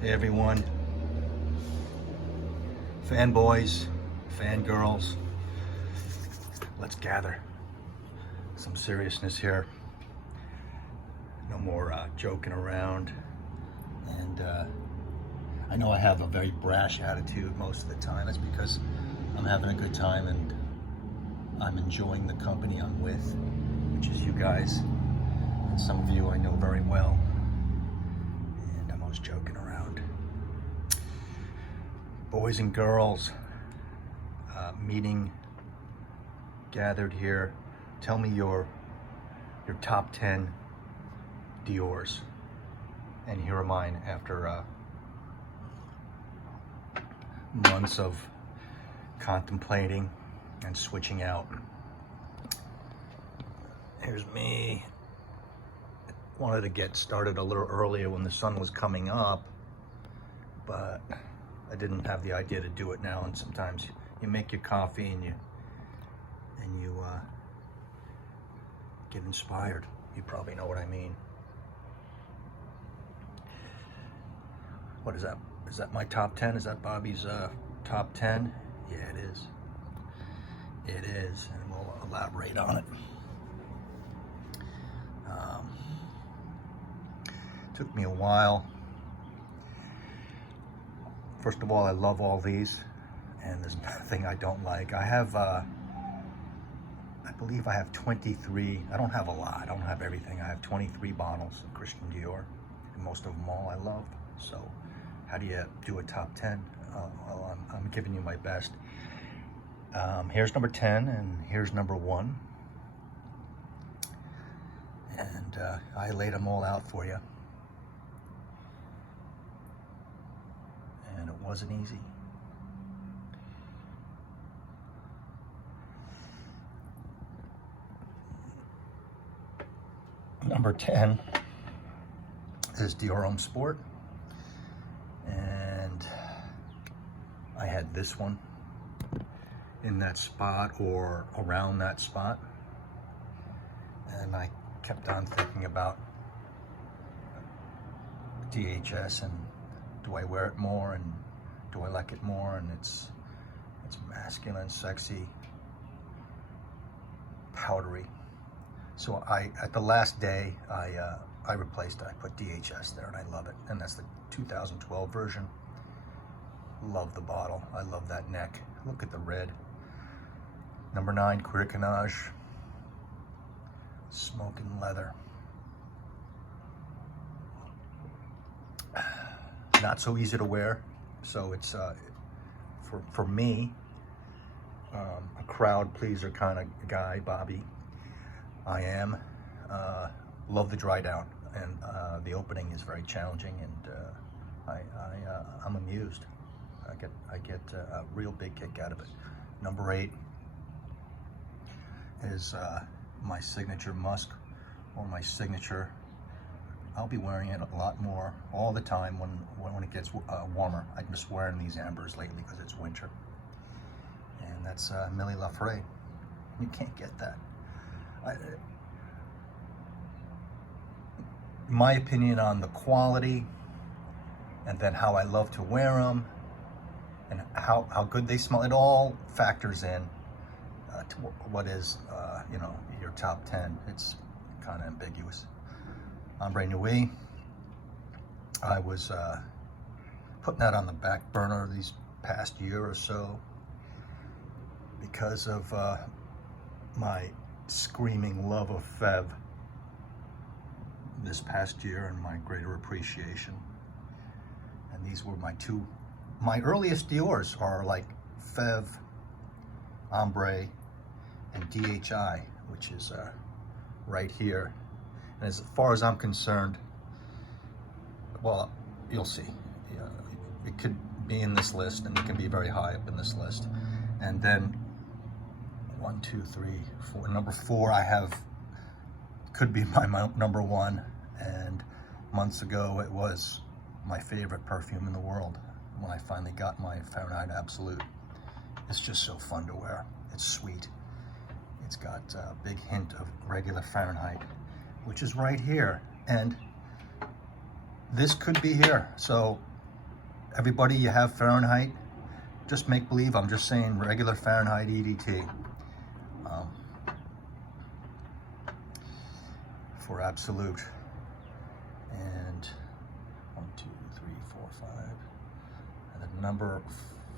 Hey everyone, fanboys, fangirls, let's gather some seriousness here. No more joking around. And I know I have a very brash attitude most of the time. That's because I'm having a good time and I'm enjoying the company I'm with, which is you guys. And some of you I know very well. And I'm always joking around. Boys and girls, meeting, gathered here. Tell me your top 10 Diors. And here are mine after months of contemplating and switching out. Here's me. Wanted to get started a little earlier when the sun was coming up, but I didn't have the idea to do it now. And sometimes you make your coffee and you get inspired. You probably know what I mean. What is that? Is that my top 10? Is that Bobby's top 10? Yeah, it is. It is, and we'll elaborate on it. Took me a while. First of all, I love all these, and there's nothing I don't like. I have, I believe I have 23. I don't have a lot. I don't have everything. I have 23 bottles of Christian Dior, and most of them all I love. So how do you do a top 10? Well, I'm giving you my best. Here's number 10, and here's number 1. And I laid them all out for you. And it wasn't easy. Number 10 is Dior Homme Sport. And I had this one in that spot or around that spot. And I kept on thinking about DHS and do I wear it more and do I like it more? And it's masculine, sexy, powdery. So at the last day, I replaced it. I put DHS there and I love it. And that's the 2012 version. Love the bottle. I love that neck. Look at the red. Number 9, Cuir Cannage. Smoking leather. Not so easy to wear, so it's for me, a crowd pleaser kind of guy, Bobby. I am. Love the dry down, and the opening is very challenging, and I'm amused. I get a real big kick out of it. Number 8 is my signature musk, or my signature. I'll be wearing it a lot more all the time when it gets warmer. I'm just wearing these ambers lately because it's winter. And that's Là Forêt. You can't get that. My opinion on the quality, and then how I love to wear them, and how good they smell, it all factors in to what is, your top 10. It's kind of ambiguous. Ambre Nuit, I was putting that on the back burner these past year or so because of my screaming love of Fève this past year and my greater appreciation. And these were my earliest Diors are like Fève, Ambre, and DHI, which is right here. And as far as I'm concerned, well, you'll see. It could be in this list, and it can be very high up in this list. And then 1, 2, 3, 4. Number 4, I have could be my number 1. And months ago, it was my favorite perfume in the world when I finally got my Fahrenheit Absolute. It's just so fun to wear. It's sweet. It's got a big hint of regular Fahrenheit, which is right here. And this could be here. So everybody, you have Fahrenheit. Just make believe. I'm just saying regular Fahrenheit EDT. For Absolute. And 1, 2, 3, 4, 5. And the number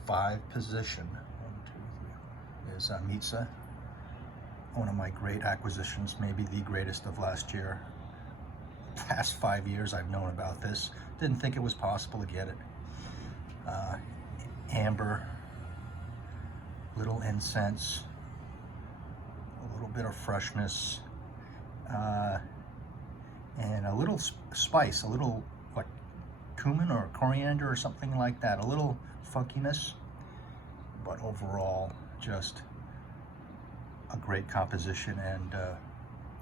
5 position, 1, 2, 3, is Mitzah. One of my great acquisitions, maybe the greatest of last year. Past 5 years I've known about this. Didn't think it was possible to get it. Amber, little incense, a little bit of freshness, and a little spice, a little like cumin or coriander or something like that, a little funkiness, but overall just a great composition, and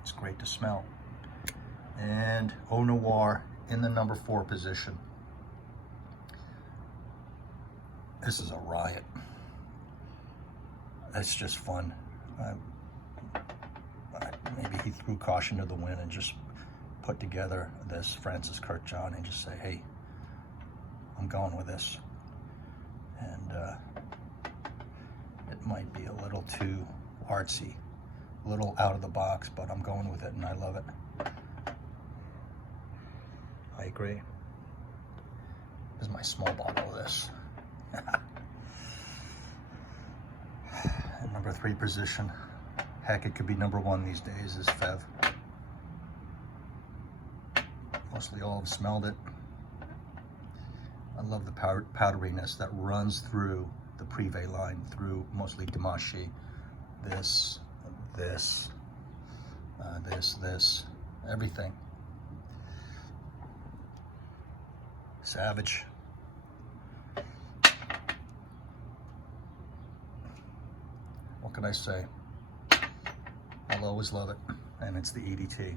it's great to smell. And Eau Noire in the number 4 position. This is a riot. It's just fun. Maybe he threw caution to the wind and just put together this Francis Kurt John and just say, hey, I'm going with this. And it might be a little too artsy, a little out of the box, but I'm going with it and I love it. I agree. This is my small bottle of this. Number 3 position. Heck, it could be number 1 these days, is Fève. Mostly all have smelled it. I love the powderiness that runs through the Privees line, through mostly Dimashi. This, everything. Savage. What can I say? I'll always love it, and it's the EDT.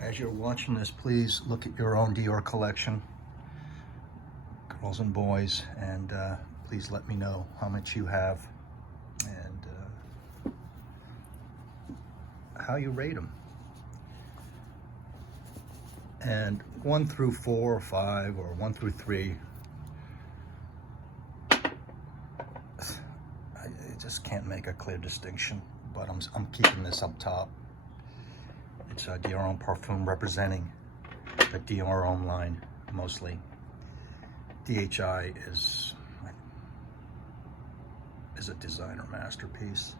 As you're watching this, please look at your own Dior collection, girls and boys, and please let me know how much you have and how you rate them. And 1 through 4 or 5 or 1 through 3, I just can't make a clear distinction, but I'm keeping this up top. It's Dior Homme Parfum, representing the Dior Homme line mostly. DHI is a designer masterpiece,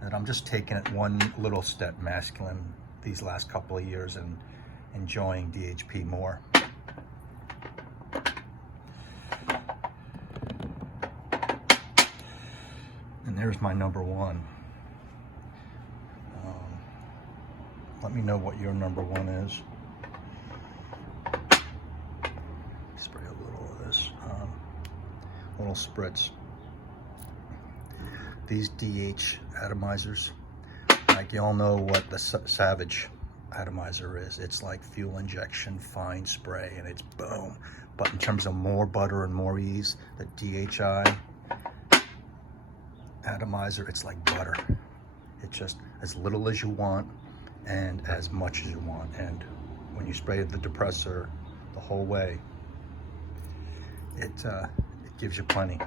and I'm just taking it one little step masculine these last couple of years and enjoying DHP more. And there's my number 1. Let me know what your number 1 is. Spray a little of this, little spritz. These DH atomizers, like y'all know what the Savage atomizer is. It's like fuel injection, fine spray, and it's boom. But in terms of more butter and more ease, the DHI atomizer, it's like butter. It's just as little as you want and as much as you want. And when you spray the depressor the whole way, it gives you plenty.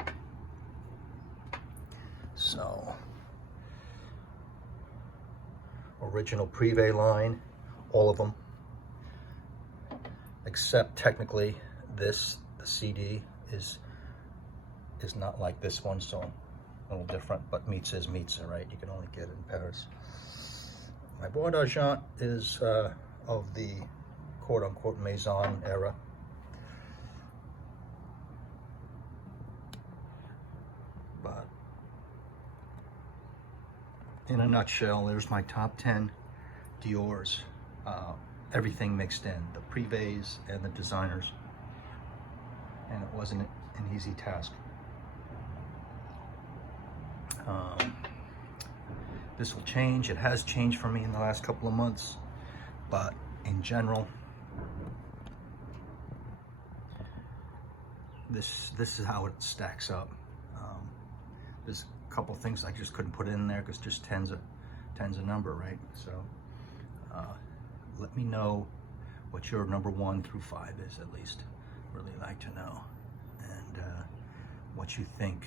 So, original Privees line, all of them, except technically this, the CD is not like this one, so a little different, but Mitzah is Mitzah, right? You can only get it in Paris. My boy d'argent is of the quote-unquote Maison era. But in a nutshell, there's my top 10 Diors. Everything mixed in, the Privees and the designers. And it wasn't an easy task. This will change. It has changed for me in the last couple of months, but in general, this is how it stacks up. There's a couple things I just couldn't put in there because just 10's a number, right? So let me know what your number 1 through 5 is, at least. Really like to know. And what you think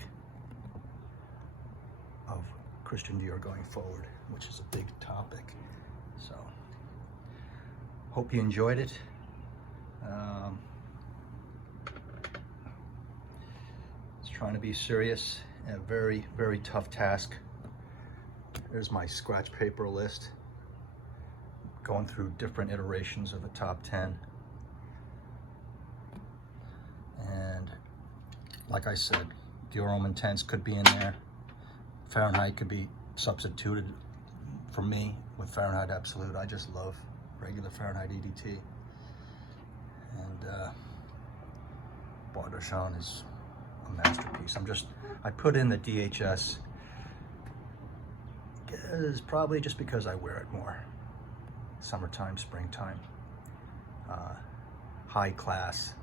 of Christian Dior going forward, which is a big topic. So, hope you enjoyed it. It's trying to be serious, a very, very tough task. There's my scratch paper list, going through different iterations of the top 10. And like I said, Dior Homme Intense could be in there. Fahrenheit could be substituted for me with Fahrenheit Absolute. I just love regular Fahrenheit EDT. And Bardachon is a masterpiece. I put in the DHS is probably just because I wear it more. Summertime, springtime, high class,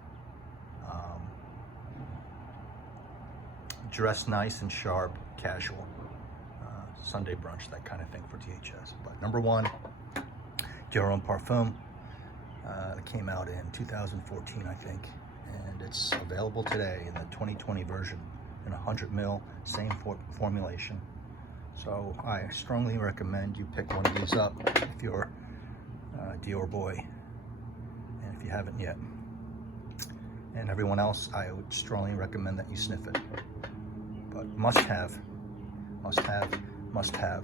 dress nice and sharp, casual, Sunday brunch, that kind of thing for DHS. But number 1, Dior Homme Parfum. It came out in 2014, I think, and it's available today in the 2020 version in 100 ml, same formulation. So I strongly recommend you pick one of these up if you're a Dior boy, and if you haven't yet. And everyone else, I would strongly recommend that you sniff it. But must have, must have, must have,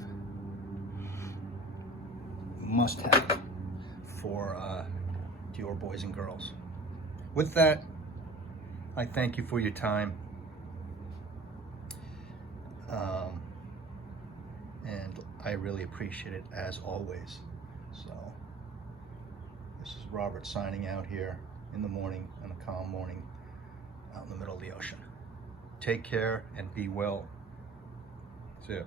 must have for Dior boys and girls. With that, I thank you for your time. And I really appreciate it, as always. So, this is Robert signing out here in the morning, on a calm morning, out in the middle of the ocean. Take care and be well. That's it.